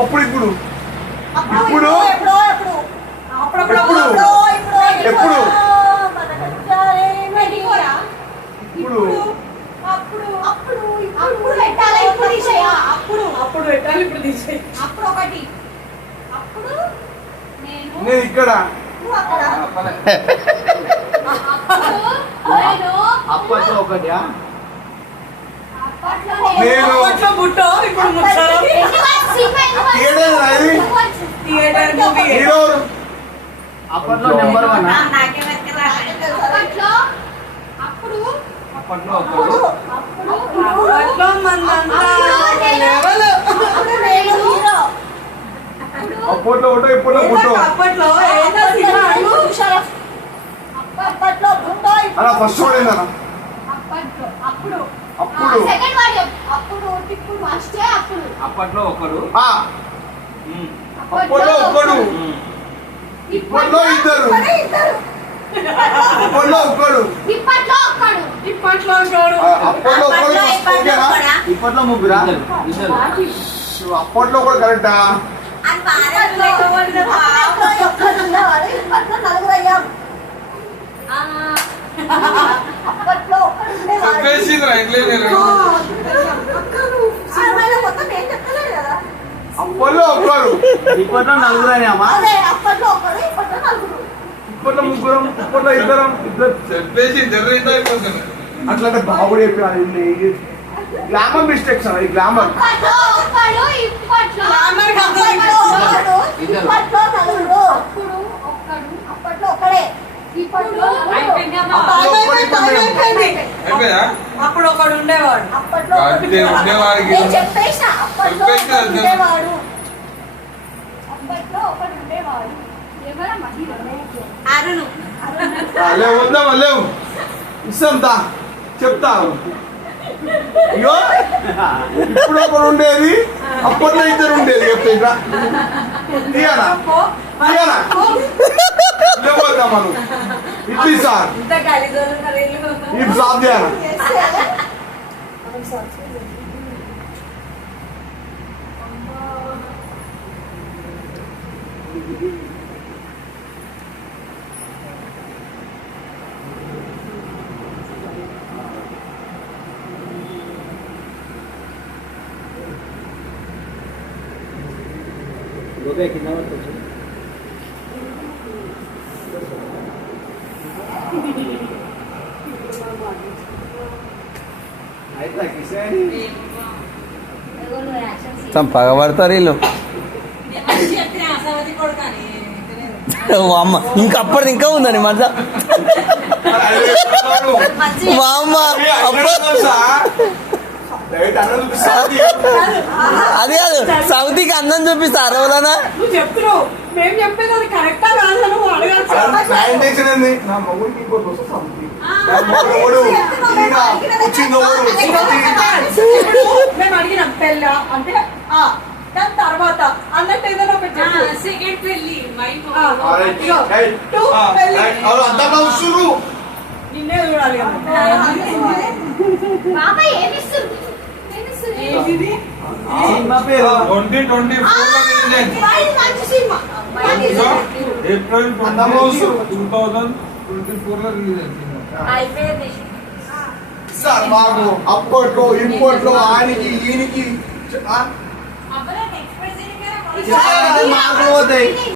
అప్పుడు ఇప్పుడు ఇప్పుడు ఎప్పుడు ఎప్పుడు ఇప్పుడు అప్పుడు పెట్టాలి ఇప్పుడు తీసేయ అప్పుడు పెట్టాలి ఇప్పుడు తీసేయి. అప్పుడు ఒకటి అప్పుడు నేను ఇక్కడ నువ్వు అక్కడ అప్పట్లో ఒకటి నేను అప్పట్లో బుట్టో ఇప్పుడు ముచ్చారు. థియేటర్ అది థియేటర్ మూవీ హీరో అప్పట్లో నెంబర్ 1 అప్పుడు అప్పట్లో ఒకడు అప్పట్లో మందంతా లెవెల్. అప్పట్లో ఒకటో ఇప్పట్లో ఫోటో అప్పట్లో ఏదో సినిమా అడుగు. అప్పట్లో గుండో అలా ఫస్ట్ వాడు ఏందన్నా అప్పుడు అప్పుడు సెకండ్ వాడు అప్పుడు ఇప్పుడు ఫస్ట్ అప్పుడు అప్పట్లో ఒకడు అప్పట్లో ఒక్కడు ఇప్పట్లో ఇద్దరు అప్పట్లో ఒక్కడు ఇప్పట్లో ఒక్కడు ఇప్పట్లో చూడు. అప్పట్లో ఒక్కడు ఫస్ట్ ఓకేనా ఇప్పట్లో ముగ్గురా అప్పట్లో కూడా కరెక్టా ఇప్పట్లో నలుగురు అయ్యాం అప్పట్లో ఒక్కడు మొత్తం ఏం చెప్పలేదు కదా అప్పట్లో ఒక్కడు ఇప్పట్లో నలుగురు అని అమ్మా అదే అప్పట్లో ఒక్కడు ఇప్పట్లో నలుగురు ఇప్పట్లో ముగ్గురం ఇప్పట్లో ఇద్దరం ఇద్దరు అట్లా బాగుడు చెప్పి గ్లామర్ మిస్టేక్స్ అన్న ఈ గ్లామర్ అప్పట్లో ఒక్కడు ఇప్పట్లో గ్లామర్ కాదు. ఒక్కడు ఇద్దరు. ఇప్పట్లో నలుగురు అప్పుడు ఒక్కడు అప్పట్లో ఒక్కడే ఇప్పట్లో అప్పుడు ఒకడు ఉండేవాడు. అప్పట్లో నేను చెప్పేసిన అప్పట్లో ఒకడు ఉండేవాడు అప్పట్లో ఒకడు ఉండేవాడు ఎవరమ్మా అరుణు. లేవు వద్దామా లేవు ఇస్తాంతా చెప్తా అయ్యో ఇప్పుడు ఒకడు ఉండేది అప్పట్లో ఇద్దరు ఉండేది చెప్తా ఇట్లా తీయాలా తీయాలా లేవద్దా మనం ఇట్లీ సార్ ఇంత గలీజోళ్ళు ఉన్నారు వీళ్ళు. ఇప్పుడు సాఫ్ చేయాలా కింద పడుతుంది పగబడతారు వీళ్ళు అమ్మ ఇంకా అప్పటిది ఇంకా ఉందని మధ్య మా అమ్మ అది కాదు సౌతికి అందం చూపిస్తారు ఎవరన్నా నువ్వు చెప్తున్నావు మేము చెప్పేది అది కరెక్టా కాదా నువ్వు అడగాల్సి. మేము అడిగినాం పెళ్ళ అంటే దాని తర్వాత అన్నట్టు ఏదైనా ఒకటి సెకండ్ పెళ్ళి నిన్నే చూడాలి బాబాయ్ ఏమిస్తుంది ఏంటిది. మంచి సినిమా ఏప్రిల్ 2024 రిలీజ్ అయిపోయింది. సార్ మాకు అప్పట్లో ఇప్పట్లో ఆయనకి ఈయనకి మాకు పోతాయి